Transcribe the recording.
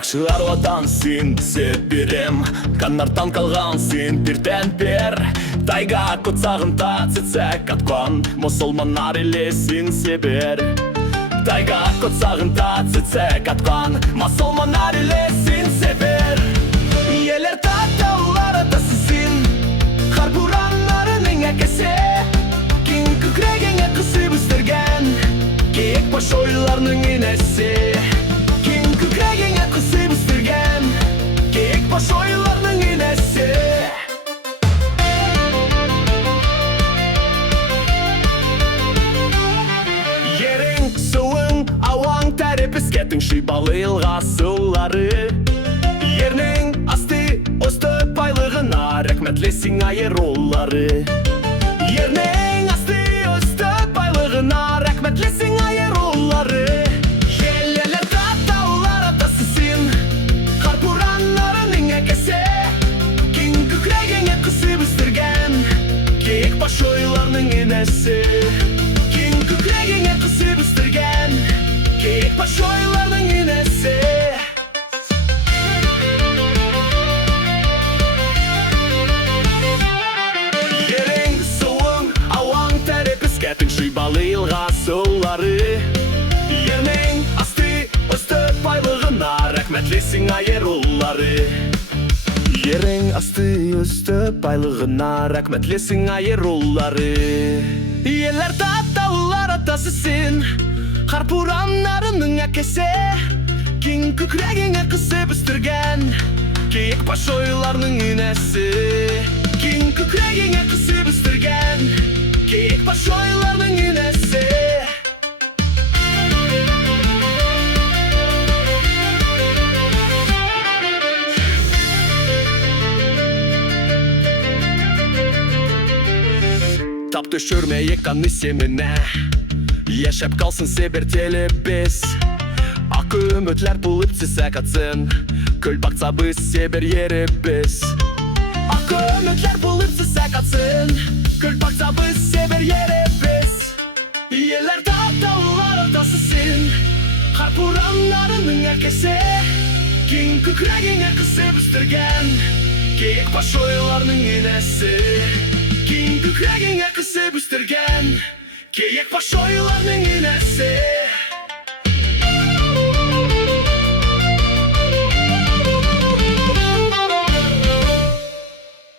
Жақшылар одан сен себерем, каннартан қалған сен бірден бер. Тайга көтсағында цецек атқан, мұсылманар елесін себер. Тайга көтсағында цецек атқан, мұсылманар елесін себер. Елер татаулар атасысын, қарбуранларының әкесе. Кең күкрегенге қысып үстірген, кек баш ойларының енесі. Кең күкрегенге қысып үстірген, кек баш ойларының енесі. Ерің суың, ауаң тәрепіскеттің шибалы илға сулары. Ернің асты осты байлығына рәкмәтлесің айырулары. Ернің асты осты байлығына рәкмәтлесің айырулары. Елелер татаулар атасысын, қарпуранларының әкесе. Кең күкрегенге қысып үстірген, кек баш ойларының енесі. Кең күкрегенге қысып үстірген, кек баш ойларының енесі. Кәтің шибалы илға сулары. Ернің асты өсті байлығына рәкмәтлесің айырулары. Ерің асты өсті байлығына рәкмәтлесің айырулары. Елер татаулар атасысын, қарпуранларының әкесе. Кең күкрегенге қысып үстірген, кек баш ойларының енесі. Кең күкрегенге қысып үстірген, кек баш ойларының енесі. Тапты шөрме еканы семіне, ешеп қалсын себер телебес. Ақ үмітлер бұлып цесек атсын, көл бақцабы себер еребес. Ақ үмітлер бұлып цесек атсын, көл бақцабы себер еребес. Елер татаулар атасысын, қарпуранларының әкесе. Кең күкрегенге қысып үстірген, кек баш ойларының енесі. Кең күкрегенге қысып үстірген, кек баш ойларының енесі.